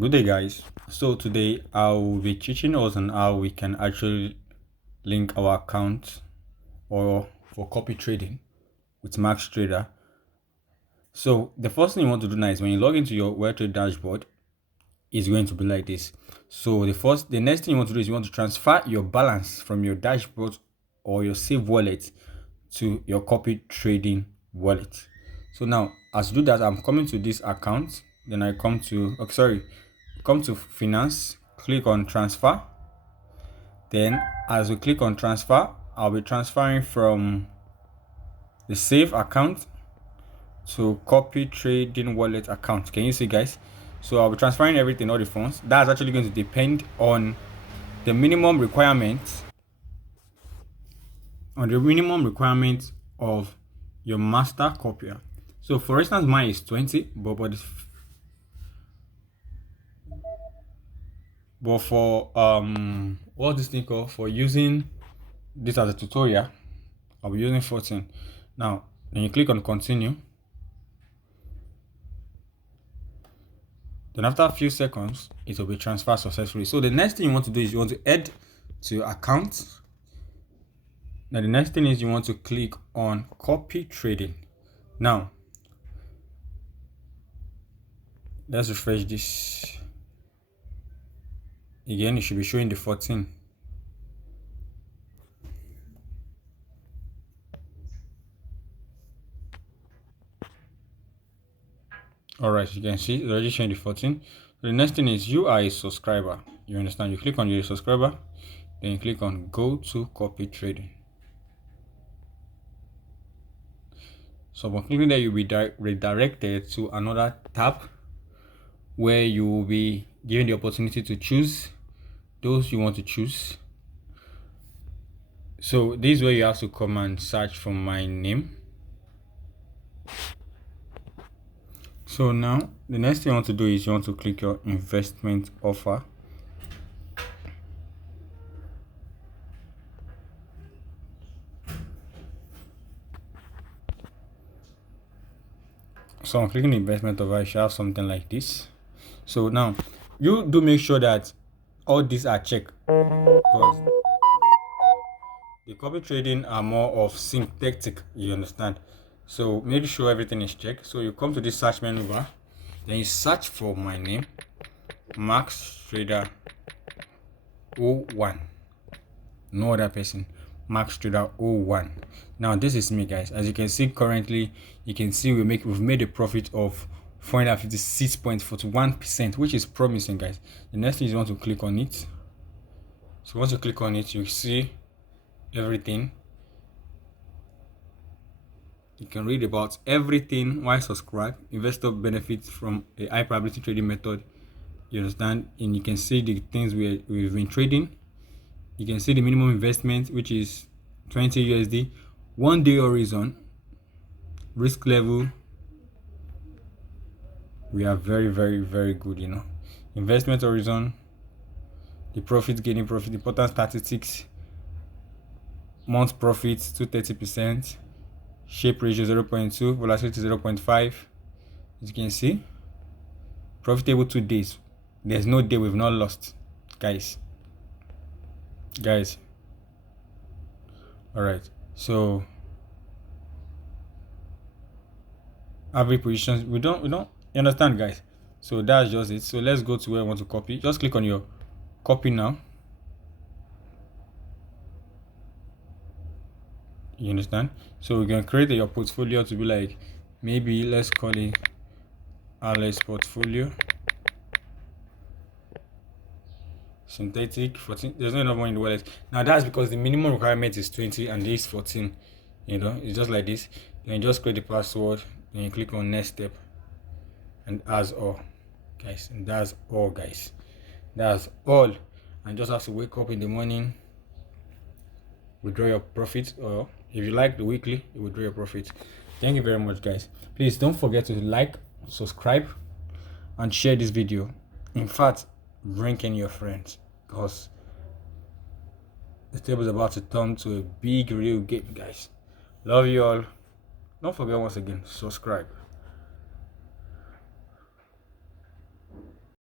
Good day, guys. So today I'll be teaching us on how we can actually link our account or for copy trading with MaxTrader. So the first thing you want to do now is when you log into your Weltrade dashboard, is going to be like this. So the next thing you want to do is you want to transfer your balance from your dashboard or your save wallet to your copy trading wallet. So now as you do that, I'm coming to this account, then I come to come to finance, click on transfer. Then as we click on transfer, I'll be transferring from the save account to copy trading wallet account. Can you see, guys? So I'll be transferring everything, all the funds. That's actually going to depend on the minimum requirements of your master copier. So for instance, mine is 20, but for what this thing called, for using this as a tutorial, I'll be using 14. Now then you click on continue. Then after a few seconds, it will be transferred successfully. So the next thing you want to do is you want to add to your account. Now the next thing is you want to click on copy trading. Now let's refresh this. Again, it should be showing the 14. Alright, you can see it's already showing the 14. So the next thing is you are a subscriber. You understand? You click on your subscriber, then you click on go to copy trading. So upon clicking there, you'll be redirected to another tab where you will be given the opportunity to choose those you want to choose. So this is where you have to come and search for my name. So now the next thing you want to do is you want to click your investment offer. So I'm clicking the investment offer. I should have something like this. So now you do make sure that all these are checked, because the copy trading are more of syntactic, you understand? So make sure everything is checked. So you come to this search menu bar, then you search for my name, MaxTrader 01. No other person, MaxTrader 01. Now this is me, guys. As you can see, currently you can see we've made a profit of 456.41%, which is promising, guys. The next thing is you want to click on it. So once you click on it, you see everything. You can read about everything. Why subscribe? Investor benefits from a high probability trading method. You understand? And you can see the things we've been trading. You can see the minimum investment, which is 20 USD, 1 day horizon, risk level. We are very, very, very good, you know. Investment horizon, the profit, gaining profit, important statistics, month profits 230%, shape ratio 0.2, volatility 0.5. As you can see, profitable 2 days. There's no day we've not lost, guys. All right, so average positions, we don't you understand, guys. So that's just it. So let's go to where I want to copy. Just click on your copy now. You understand? So we can create your portfolio to be like, maybe let's call it Alex portfolio synthetic 14. There's not enough money in the wallet. Now that's because the minimum requirement is 20 and this 14. You know, it's just like this. Then you just create the password, then you click on next step, and that's all, guys. And that's all, guys. That's all. And just have to wake up in the morning, withdraw your profit, or if you like the weekly, you withdraw your profit. Thank you very much, guys. Please don't forget to like, subscribe, and share this video. In fact, bring in your friends, because the table is about to turn to a big real game, guys. Love you all. Don't forget, once again, subscribe.